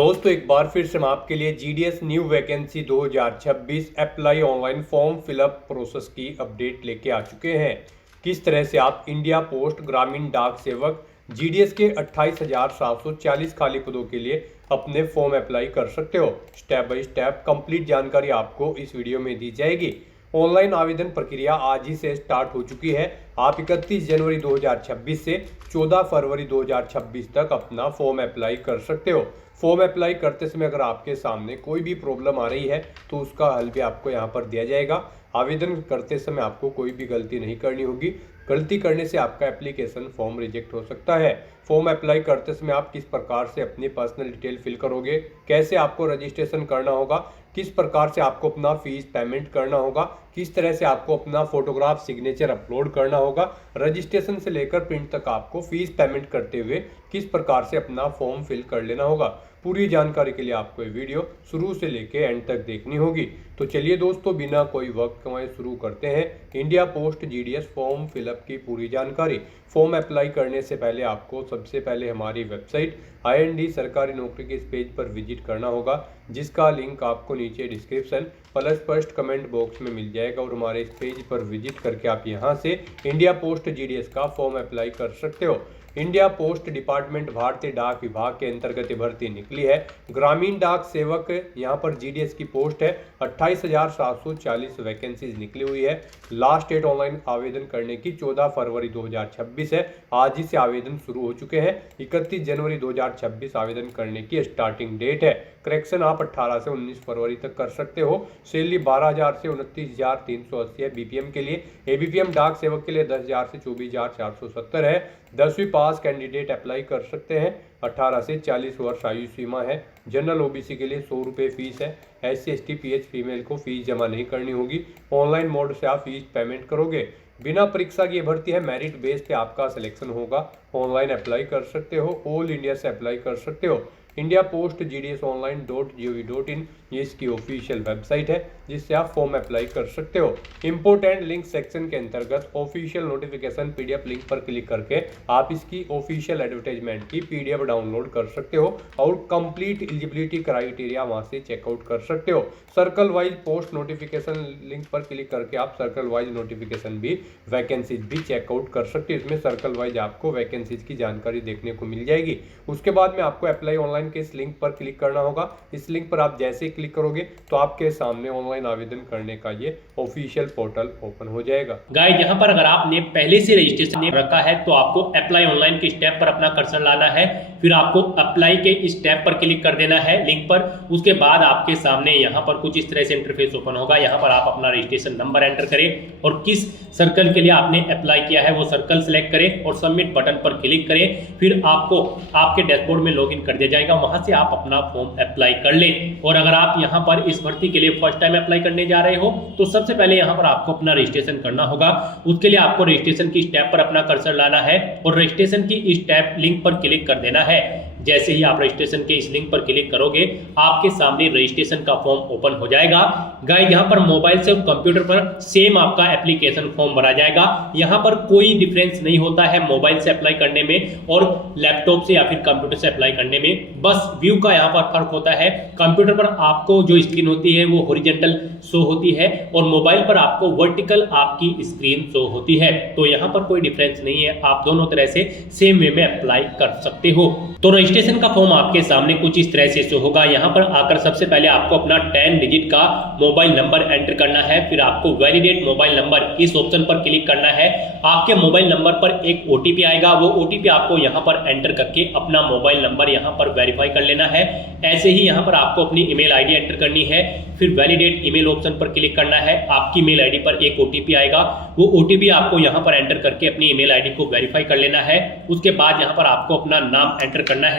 दोस्तों एक बार फिर से हम आपके लिए GDS new vacancy 2026 apply online form fill up process की अपडेट लेके आ चुके हैं। किस तरह से आप इंडिया पोस्ट ग्रामीण डाक सेवक जीडीएस के 28,740 खाली पदों के लिए अपने फॉर्म अप्लाई कर सकते हो। स्टेप बाय स्टेप कंप्लीट जानकारी आपको इस वीडियो में दी जाएगी। ऑनलाइन आवेदन प्रक्रिया आज ही से स्टार्ट हो चुकी है। आप 31 जनवरी 2026 से 14 फरवरी 2026 तक अपना फॉर्म अप्लाई कर सकते हो। फॉर्म अप्लाई करते समय अगर आपके सामने कोई भी प्रॉब्लम आ रही है तो उसका हल भी आपको यहाँ पर दिया जाएगा। आवेदन करते समय आपको कोई भी गलती नहीं करनी होगी। गलती करने से आपका एप्लीकेशन फॉर्म रिजेक्ट हो सकता है। फॉर्म अप्लाई करते समय आप किस प्रकार से अपनी पर्सनल डिटेल फिल करोगे, कैसे आपको रजिस्ट्रेशन करना होगा, किस प्रकार से आपको अपना फीस पेमेंट करना होगा, किस तरह से आपको अपना फोटोग्राफ सिग्नेचर अपलोड करना होगा, रजिस्ट्रेशन से लेकर प्रिंट तक आपको फीस पेमेंट करते हुए किस प्रकार से अपना फॉर्म फिल कर लेना होगा। पूरी जानकारी के लिए आपको ये वीडियो शुरू से लेके एंड तक देखनी होगी। तो चलिए दोस्तों बिना कोई वक्त गंवाए शुरू करते हैं India post GDS form fill up की पूरी जानकारी। फॉर्म अप्लाई करने से पहले आपको सबसे पहले हमारी वेबसाइट IND सरकारी नौकरी के इस पेज पर विजिट करना होगा, जिसका लिंक आपको नीचे description plus first comment box में मिल जाएगा। और हमारे इस पेज पर विजिट करके आप यहां से इंडिया पोस्ट जीडीएस का फॉर्म अप्लाई कर सकते हो। इंडिया पोस्ट डिपार्टमेंट भारतीय डाक विभाग के अंतर्गत भर्ती निकली है। ग्रामीण डाक सेवक यहाँ पर जीडीएस की पोस्ट है। 28,740 वैकेंसीज निकली हुई है। लास्ट डेट ऑनलाइन आवेदन करने की 14 फरवरी 2026 है। आज ही से आवेदन शुरू हो चुके हैं। 31 जनवरी 2026 आवेदन करने की स्टार्टिंग डेट है। करेक्शन आप 18 से 19 फरवरी तक कर सकते हो। सैलरी 12,000 से 29,380 है बीपीएम के लिए। एबीपीएम डाक सेवक के लिए 10,000 से 24,470 है। 10वीं पास कैंडिडेट अप्लाई कर सकते हैं। 18 से 40 वर्ष आयु सीमा है। जनरल ओबीसी के लिए 100 रुपये फीस है। SC ST PH फीमेल को फीस जमा नहीं करनी होगी। ऑनलाइन मोड से आप फीस पेमेंट करोगे। बिना परीक्षा की भर्ती है। मेरिट बेस पे आपका सिलेक्शन होगा। ऑनलाइन अप्लाई कर सकते हो। ऑल इंडिया से अप्लाई कर सकते हो। इंडिया पोस्ट GDSonline.gov.in ये इसकी ऑफिशियल वेबसाइट है, जिससे आप फॉर्म अप्लाई कर सकते हो। इंपोर्टेंट लिंक सेक्शन के अंतर्गत ऑफिशियल नोटिफिकेशन PDF लिंक पर क्लिक करके आप इसकी ऑफिशियल एडवर्टाइजमेंट की PDF डाउनलोड कर सकते हो और कंप्लीट एलिजिबिलिटी क्राइटेरिया वहां से चेकआउट कर सकते हो। Circle wise post notification link पर क्लिक करके आप सर्कल वाइज नोटिफिकेशन भी वैकेंसीज भी चेकआउट कर सकते हो। इसमें सर्कल वाइज आपको वैकेंसीज की जानकारी देखने को मिल जाएगी। उसके बाद में आपको अप्लाई ऑनलाइन के इस लिंक पर क्लिक करना होगा। इस लिंक पर आप जैसे ही क्लिक करोगे तो आपके सामने ऑनलाइन आवेदन करने का ये ऑफिशियल पोर्टल ओपन हो जाएगा। गाइस यहाँ पर अगर आपने पहले से रजिस्ट्रेशन रखा है तो आपको अप्लाई ऑनलाइन के स्टेप पर अपना कर्सर लाना है। फिर आपको अप्लाई के इस टैब पर क्लिक कर देना है लिंक पर। उसके बाद आपके सामने यहाँ पर कुछ इस तरह से इंटरफेस ओपन होगा। यहाँ पर आप अपना रजिस्ट्रेशन नंबर एंटर करें और किस सर्कल के लिए आपने अप्लाई किया है वो सर्कल सेलेक्ट करें और सबमिट बटन पर क्लिक करें। फिर आपको आपके डैशबोर्ड में लॉगिन कर दिया जाएगा। वहां से आप अपना फॉर्म अप्लाई कर लें। और अगर आप यहाँ पर इस भर्ती के लिए फर्स्ट टाइम अप्लाई करने जा रहे हो तो सबसे पहले यहाँ पर आपको अपना रजिस्ट्रेशन करना होगा। उसके लिए आपको रजिस्ट्रेशन की स्टेप पर अपना कर्सर लाना है और रजिस्ट्रेशन की स्टेप लिंक पर क्लिक कर देना है। जैसे ही आप रजिस्ट्रेशन के इस लिंक पर क्लिक करोगे आपके सामने रजिस्ट्रेशन का फॉर्म ओपन हो जाएगा। गाइस यहाँ पर मोबाइल से कंप्यूटर पर सेम आपका एप्लीकेशन फॉर्म भरा जाएगा। यहाँ पर कोई डिफरेंस नहीं होता है मोबाइल से अप्लाई करने में और लैपटॉप से या फिर कंप्यूटर से अप्लाई करने में। बस व्यू का यहाँ पर फर्क होता है। कंप्यूटर पर आपको जो स्क्रीन होती है वो हॉरिजॉन्टल शो होती है और मोबाइल पर आपको वर्टिकल आपकी स्क्रीन शो होती है। तो यहाँ पर कोई डिफरेंस नहीं है। आप दोनों तरह से सेम वे में अप्लाई कर सकते हो। तो रजिस्ट्रेशन का फॉर्म आपके सामने कुछ इस तरह से शो होगा। यहाँ पर आकर सबसे पहले आपको अपना 10 डिजिट का मोबाइल नंबर एंटर करना है। फिर आपको वैलिडेट मोबाइल नंबर इस ऑप्शन पर क्लिक करना है। आपके मोबाइल नंबर पर एक OTP आएगा। वो OTP आपको यहाँ पर एंटर करके अपना मोबाइल नंबर यहाँ पर वेरीफाई कर लेना है। ऐसे ही यहाँ पर आपको अपनी ईमेल ID एंटर करनी है। फिर वैलिडेट ईमेल ऑप्शन पर क्लिक करना है। आपकी ईमेल ID पर एक OTP आएगा। वो OTP आपको यहाँ पर एंटर करके अपनी ईमेल ID को वेरीफाई कर लेना है। उसके बाद यहाँ पर आपको अपना नाम एंटर करना है।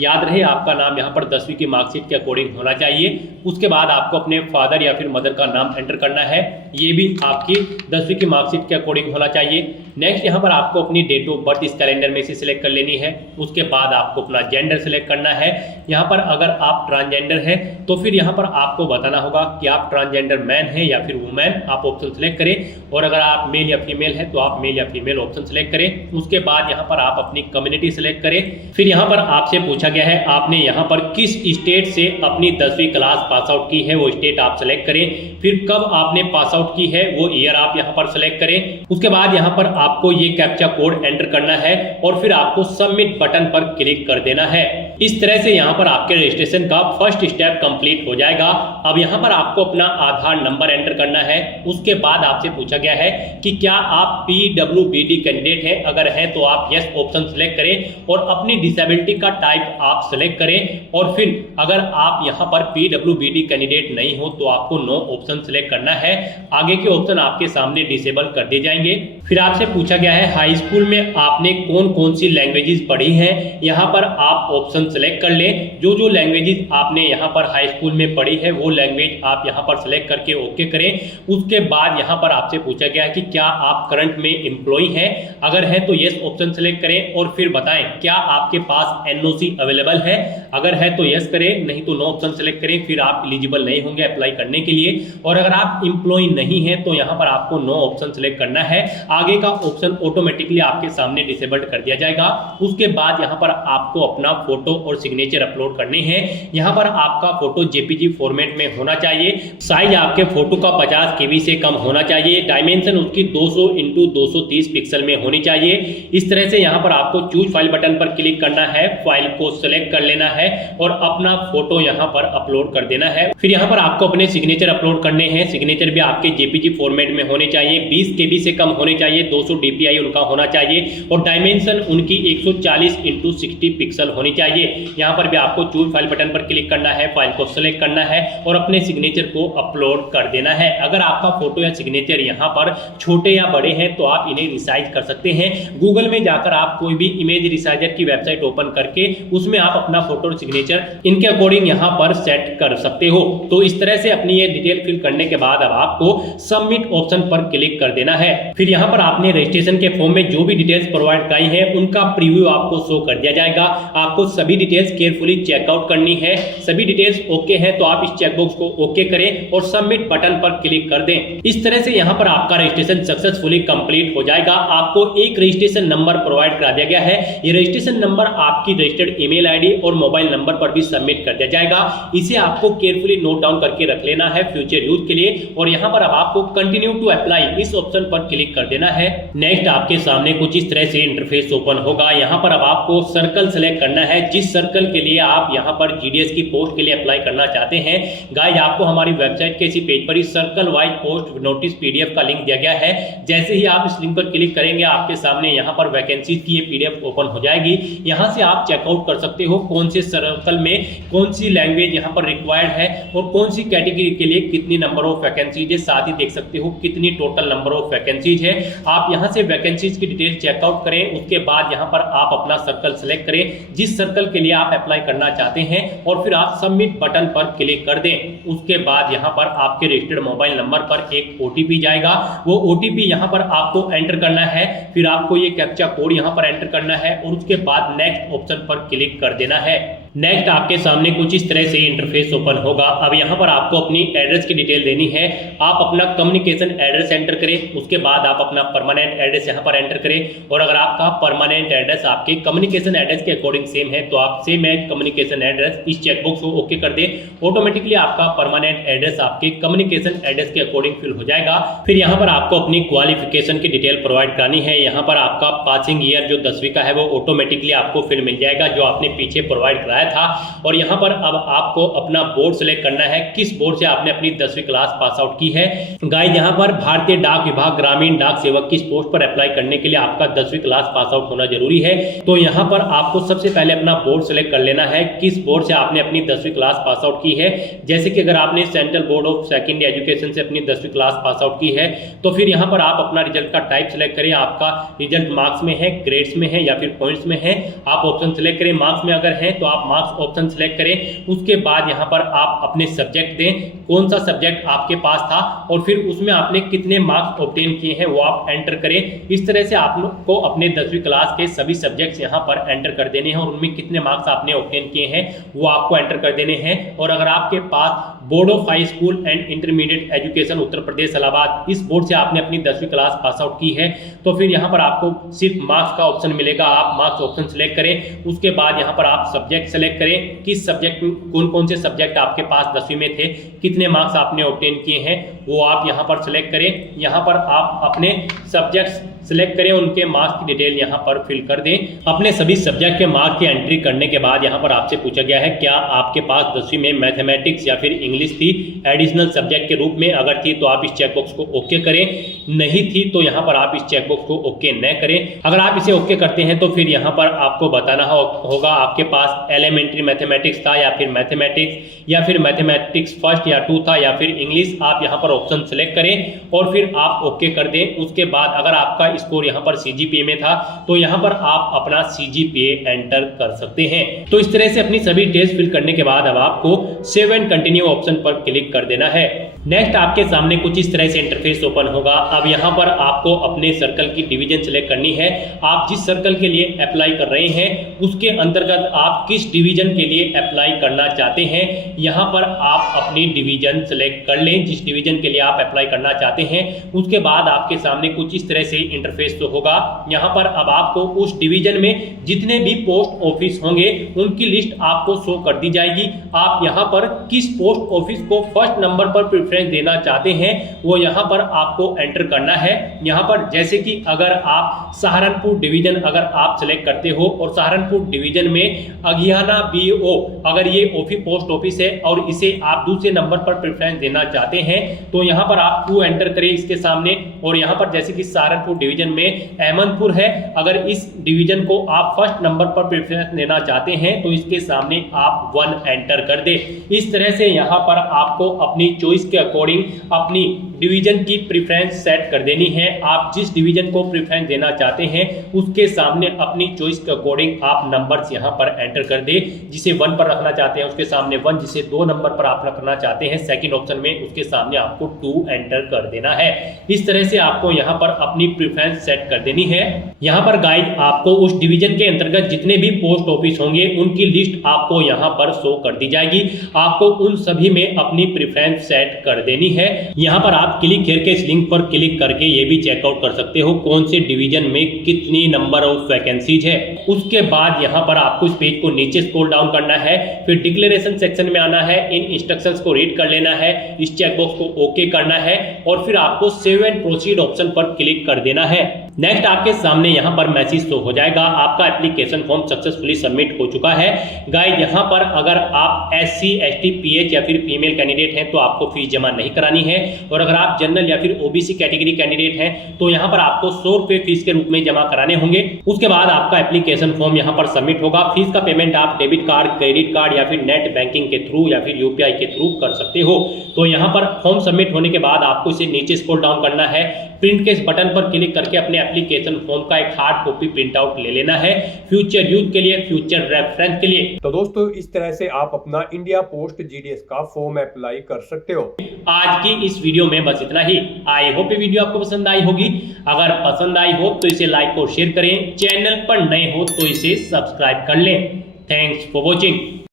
याद रहे आपका नाम यहाँ पर 10वीं की मार्कशीट के अकॉर्डिंग होना चाहिए। उसके बाद आपको अपने फादर या फिर मदर का नाम एंटर करना है। ये भी आपकी 10वीं की मार्कशीट के अकॉर्डिंग होना चाहिए। नेक्स्ट यहाँ पर आपको अपनी डेट ऑफ बर्थ इस कैलेंडर में से सिलेक्ट कर लेनी है। उसके बाद आपको अपना जेंडर सिलेक्ट करना है। यहाँ पर अगर आप ट्रांसजेंडर है तो फिर यहाँ पर आपको बताना होगा कि आप ट्रांसजेंडर मैन है या फिर वुमेन। आप ऑप्शन सिलेक्ट करें और अगर आप मेल या फीमेल है तो आप मेल या फीमेल ऑप्शन सिलेक्ट करें। उसके बाद यहाँ पर आप अपनी कम्युनिटी सिलेक्ट करें। फिर यहाँ पर आपसे पूछा पूछा गया है आपने यहाँ पर किस स्टेट से अपनी 10वीं क्लास पास आउट की है, वो स्टेट आप सेलेक्ट करें। फिर कब आपने पास आउट की है वो ईयर आप यहाँ पर सेलेक्ट करें। उसके बाद यहाँ पर आपको ये कैप्चा कोड एंटर करना है और फिर आपको सबमिट बटन पर क्लिक कर देना है। इस तरह से यहाँ पर आपके रजिस्ट्रेशन का फर्स्ट स्टेप कंप्लीट हो जाएगा। अब यहाँ पर आपको अपना आधार नंबर एंटर करना है। उसके बाद आपसे पूछा गया है कि क्या आप PWBD कैंडिडेट हैं, अगर है तो आप यस ऑप्शन सेलेक्ट करें और अपनी डिसेबिलिटी का टाइप आप सेलेक्ट करें। और फिर अगर आप यहाँ पर PWBD कैंडिडेट नहीं हो तो आपको नो ऑप्शन सेलेक्ट करना है। आगे के ऑप्शन आपके सामने डिसेबल कर दिए जाएंगे। फिर आपसे पूछा गया है हाई स्कूल में आपने कौन कौन सी लैंग्वेजेस पढ़ी हैं, यहाँ पर आप ऑप्शन सेलेक्ट कर लें। जो जो लैंग्वेजेस आपने यहाँ पर हाई स्कूल में पढ़ी है वो लैंग्वेज आप यहाँ पर सेलेक्ट करके ओके करें। उसके बाद यहाँ पर आपसे पूछा गया है कि क्या आप करंट में एम्प्लॉय हैं, अगर है तो यस ऑप्शन सेलेक्ट करें और फिर बताएं क्या आपके पास NOC अवेलेबल है, अगर है तो यस करें, नहीं तो नो ऑप्शन सेलेक्ट करें। फिर आप एलिजिबल नहीं होंगे अप्लाई करने के लिए। और अगर आप एम्प्लॉय नहीं है तो यहाँ पर आपको नो ऑप्शन सेलेक्ट करना है। आगे का ऑप्शन ऑटोमेटिकली आपके सामने डिसेबल्ड कर दिया जाएगा। उसके बाद यहाँ पर आपको अपना फोटो और सिग्नेचर अपलोड करने हैं। यहाँ पर आपका फोटो JPG फॉर्मेट में होना चाहिए। साइज आपके फोटो का 50 KB से कम होना चाहिए। डायमेंशन उसकी 200x230 पिक्सल में होनी चाहिए। इस तरह से यहाँ पर आपको चूज फाइल बटन पर क्लिक करना है, फाइल को सिलेक्ट कर लेना है और अपना फोटो यहाँ पर अपलोड कर देना है। फिर यहाँ पर आपको अपने सिग्नेचर अपलोड करने हैं। सिग्नेचर भी आपके JPG फॉर्मेट में होने चाहिए, 20 KB से कम होने चाहिए, 200 DPI उनका होना चाहिए और डायमेंशन उनकी 140x60 पिक्सल होनी चाहिए। यहाँ पर भी आपको चूज फाइल बटन पर क्लिक करना है, फाइल को सिलेक्ट करना है और अपने सिग्नेचर को अपलोड कर देना है। अगर आपका फोटो या सिग्नेचर यहाँ पर छोटे या बड़े हैं तो आप इन्हें रिसाइज कर सकते हैं। गूगल में जाकर आप कोई भी इमेज रिसाइजर की वेबसाइट ओपन करके उसमें आप अपना फोटो और सिग्नेचर इनके अकॉर्डिंग यहाँ पर सेट कर सकते हो। तो इस तरह से अपनी ये डिटेल फिल करने के बाद अब आपको सबमिट ऑप्शन पर क्लिक कर देना है। फिर यहाँ पर आपने रजिस्ट्रेशन के फॉर्म में जो भी डिटेल्स प्रोवाइड कराई है उनका प्रीव्यू आपको शो कर दिया जाएगा। आपको सभी डिटेल्स केयरफुली चेकआउट करनी है। सभी डिटेल्स ओके है तो आप इस चेकबॉक्स को ओके करें और सबमिट बटन पर क्लिक कर दें। इस तरह से यहाँ पर आपका रजिस्ट्रेशन सक्सेसफुली कंप्लीट हो जाएगा। आपको एक रजिस्ट्रेशन नंबर प्रोवाइड करा दिया गया है। ये रजिस्ट्रेशन नंबर आपकी रजिस्टर्ड ईमेल आईडी और मोबाइल नंबर पर भी सबमिट कर दिया जाएगा। इसे आपको केयरफुली नोट डाउन करके रख लेना है फ्यूचर यूज के लिए। और यहाँ पर अब आपको कंटिन्यू टू अप्लाई इस ऑप्शन पर क्लिक कर देना है। नेक्स्ट आपके सामने कुछ इस तरह से इंटरफेस ओपन होगा। यहाँ पर अब आपको सर्कल सेलेक्ट करना है, जिस सर्कल के लिए आप यहाँ पर GDS की पोस्ट के लिए अप्लाई करना चाहते हैं। गाइस आपको हमारी वेबसाइट के इसी पेज पर इस circle wise post notice PDF का लिंक दिया गया है। जैसे ही आप इस लिंक पर क्लिक करेंगे आपके सामने यहाँ पर वैकेंसीज की ये PDF ओपन हो जाएगी। यहाँ से आप चेकआउट कर सकते हो कौन से सर्कल में कौन सी लैंग्वेज यहाँ पर रिक्वायर्ड है और कौन सी कैटेगरी के लिए कितनी नंबर ऑफ वैकेंसीज है। साथ ही देख सकते हो कितनी टोटल नंबर ऑफ वैकेंसीज है। आप यहाँ से वैकेंसीज की डिटेल चेकआउट करें। उसके बाद यहाँ पर आप अपना सर्कल सेलेक्ट करें जिस सर्कल के लिए आप अप्लाई करना चाहते हैं और फिर आप सबमिट बटन पर क्लिक कर दें। उसके बाद यहाँ पर आपके रजिस्टर्ड मोबाइल नंबर पर एक OTP जाएगा। वो OTP यहाँ पर आपको एंटर करना है। फिर आपको ये कैप्चा कोड यहाँ पर एंटर करना है और उसके बाद नेक्स्ट ऑप्शन पर क्लिक कर देना है। नेक्स्ट आपके सामने कुछ इस तरह से इंटरफेस ओपन होगा। अब यहाँ पर आपको अपनी एड्रेस की डिटेल देनी है। आप अपना कम्युनिकेशन एड्रेस एंटर करें। उसके बाद आप अपना परमानेंट एड्रेस यहाँ पर एंटर करें और अगर आपका परमानेंट एड्रेस आपके कम्युनिकेशन एड्रेस के अकॉर्डिंग सेम है तो आप सेम एज कम्युनिकेशन एड्रेस इस चेकबॉक्स को ओके कर दें। ऑटोमेटिकली आपका परमानेंट एड्रेस आपके कम्युनिकेशन एड्रेस के अकॉर्डिंग फिल हो जाएगा। फिर यहाँ पर आपको अपनी क्वालिफिकेशन की डिटेल प्रोवाइड करानी है। यहाँ पर आपका पासिंग ईयर जो 10वीं का है वो ऑटोमेटिकली आपको फिर मिल जाएगा जो आपने पीछे प्रोवाइड कराया था। और यहाँ पर अब आपको अपना बोर्ड सेलेक्ट करना है, किस बोर्ड से आपने अपनी 10वीं क्लास पास आउट की है। गाइस यहाँ पर भारतीय डाक विभाग ग्रामीण डाक सेवक की इस पोस्ट पर अप्लाई करने के लिए आपका 10वीं क्लास पास आउट होना जरूरी है। तो यहाँ पर आपको सबसे पहले अपना बोर्ड सेलेक्ट कर लेना है, किस बोर्ड से आपने अपनी 10वीं क्लास पास आउट की है। जैसे कि अगर आपने central board of secondary education से अपनी 10वीं क्लास पास आउट की है तो फिर यहाँ पर आप अपना रिजल्ट का टाइप सेलेक्ट करें। आपका रिजल्ट मार्क्स में है, ग्रेड्स में है या फिर पॉइंट्स में है, आप ऑप्शन सेलेक्ट करें। मार्क्स में अगर है तो आप मार्क्स ऑप्शन सेलेक्ट करें। उसके बाद यहाँ पर आप अपने सब्जेक्ट दें, कौन सा सब्जेक्ट आपके पास था और फिर उसमें आपने कितने मार्क्स ऑब्टेन किए हैं वो आप एंटर करें। इस तरह से आपको अपने 10वीं क्लास के सभी सब्जेक्ट्स यहाँ पर एंटर कर देने हैं और उनमें कितने मार्क्स आपने ऑब्टेन किए हैं वो आपको एंटर कर देने हैं। और अगर आपके पास board of high school and intermediate education Uttar Pradesh Allahabad, इस बोर्ड से आपने अपनी 10वीं क्लास पास आउट की है तो फिर यहाँ पर आपको सिर्फ मार्क्स का ऑप्शन मिलेगा। आप मार्क्स ऑप्शन सेलेक्ट करें, उसके बाद यहाँ पर आप सब्जेक्ट सेलेक्ट करें, किस सब्जेक्ट में कौन कौन से सब्जेक्ट आपके पास 10वीं में थे, कितने मार्क्स आपने ऑब्टेन किए हैं वो आप यहाँ पर सेलेक्ट करें। यहाँ पर आप अपने सब्जेक्ट्स सिलेक्ट करें, उनके मार्क्स की डिटेल यहाँ पर फिल कर दें। अपने सभी सब्जेक्ट के मार्क्स की एंट्री करने के बाद यहाँ पर आपसे पूछा गया है क्या आपके पास 10वीं में मैथमेटिक्स या फिर इंग्लिश थी एडिशनल सब्जेक्ट के रूप में। अगर थी तो आप इस चेकबॉक्स को ओके करें, नहीं थी तो यहाँ पर आप इस चेकबॉक्स को ओके न करें। अगर आप इसे ओके करते हैं तो फिर यहाँ पर आपको बताना होगा आपके पास एलिमेंट्री मैथमेटिक्स था या फिर मैथमेटिक्स या फिर मैथमेटिक्स फर्स्ट या 2 था या फिर इंग्लिश। आप यहाँ पर ऑप्शन सेलेक्ट करें और फिर आप ओके कर दें। उसके बाद अगर आपका स्कोर यहाँ पर सीजीपीए में था तो यहाँ पर आप अपना सीजीपीए एंटर कर सकते हैं। तो इस तरह से अपनी सभी डिटेल्स फिल करने के बाद अब आपको सेव एंड कंटिन्यू ऑप्शन पर क्लिक कर देना है। नेक्स्ट आपके सामने कुछ इस तरह से इंटरफेस ओपन होगा। अब यहाँ पर आपको अपने सर्कल की डिवीजन सेलेक्ट करनी है। आप जिस सर्कल के लिए अप्लाई कर रहे हैं उसके अंतर्गत आप किस डिवीजन के लिए अप्लाई करना चाहते हैं, यहाँ पर आप अपनी डिवीजन सेलेक्ट कर लें जिस डिवीजन के लिए आप अप्लाई करना चाहते हैं। उसके बाद आपके सामने कुछ इस तरह से इंटरफेस तो होगा। यहाँ पर अब आपको उस डिवीजन में जितने भी पोस्ट ऑफिस होंगे उनकी लिस्ट आपको शो कर दी जाएगी। आप यहाँ पर किस पोस्ट ऑफिस को फर्स्ट नंबर पर प्रेफरेंस देना चाहते हैं वो यहाँ पर आपको एंटर करना है। यहाँ पर जैसे कि अगर आप सहारनपुर डिवीजन अगर आप सेलेक्ट करते हो और सहारनपुर डिवीजन में अगियाना बीओ अगर ये पोस्ट ऑफिस है और इसे आप दूसरे नंबर पर प्रेफरेंस देना चाहते हैं तो यहाँ पर आप 2 एंटर करें इसके सामने। और यहाँ पर जैसे कि सहारनपुर डिवीजन में अहमदपुर है, अगर इस डिवीजन को आप फर्स्ट नंबर पर प्रेफरेंस देना चाहते हैं तो इसके सामने आप 1 एंटर कर दे। इस तरह से यहाँ पर आपको अपनी चॉइस के अकॉर्डिंग अपनी डिवीजन की प्रेफरेंस सेट कर देनी है। आप जिस डिवीजन को प्रेफरेंस देना चाहते हैं उसके सामने अपनी चॉइस के अकॉर्डिंग आप नंबर्स यहाँ पर एंटर कर दे। जिसे 1 पर रखना चाहते हैं उसके सामने 1, जिसे 2 नंबर पर आप रखना चाहते हैं सेकंड ऑप्शन में उसके सामने आपको 2 एंटर कर देना है। इस तरह से आपको यहाँ पर अपनी प्रेफरेंस सेट कर देनी है। यहाँ पर गाइड आपको उस डिवीजन के अंतर्गत जितने भी पोस्ट ऑफिस होंगे उनकी लिस्ट आपको यहाँ पर शो कर दी जाएगी। आपको उन सभी में अपनी प्रेफरेंस सेट कर देनी है। यहाँ पर आप क्लिक करके इस लिंक पर क्लिक करके ये भी चेकआउट कर सकते हो कौन से डिवीजन में कितनी नंबर ऑफ वैकेंसीज है। उसके बाद यहाँ पर आपको इस पेज को नीचे स्क्रॉल डाउन करना है, फिर डिक्लेरेशन सेक्शन में आना है, इन इंस्ट्रक्शंस को रीड कर लेना है, इस चेकबॉक्स को ओके करना है और फिर आपको सेव एंड प्रोसीड ऑप्शन पर क्लिक कर देना है। नेक्स्ट आपके सामने यहाँ पर मैसेज शो हो जाएगा आपका एप्लीकेशन फॉर्म सक्सेसफुली सबमिट हो चुका है। गाइड यहाँ पर अगर आप SC ST PH या फिर फीमेल कैंडिडेट हैं तो आपको फीस जमा नहीं करानी है और अगर आप जनरल या फिर OBC कैटेगरी कैंडिडेट हैं तो यहाँ पर आपको 100 रुपए फीस के रूप में जमा कराने होंगे। उसके बाद आपका एप्लीकेशन फॉर्म यहाँ पर सबमिट होगा। फीस का पेमेंट आप डेबिट कार्ड, क्रेडिट कार्ड या फिर नेट बैंकिंग के थ्रू या फिर UPI के थ्रू कर सकते हो। तो यहाँ पर फॉर्म सबमिट होने के बाद आपको इसे नीचे स्क्रॉल डाउन करना है, प्रिंट के इस बटन पर क्लिक करके अपने एप्लीकेशन फॉर्म का एक हार्ड कॉपी प्रिंट आउट ले लेना है फ्यूचर यूज के लिए, फ्यूचर रेफरेंस के लिए। तो दोस्तों इस तरह से आप अपना इंडिया पोस्ट GDS का फॉर्म अप्लाई कर सकते हो। आज की इस वीडियो में बस इतना ही। आई होप ये वीडियो आपको पसंद आई होगी। अगर पसंद आई हो तो इसे लाइक और शेयर करें, चैनल पर नए हो तो इसे सब्सक्राइब कर लें। Thanks for watching.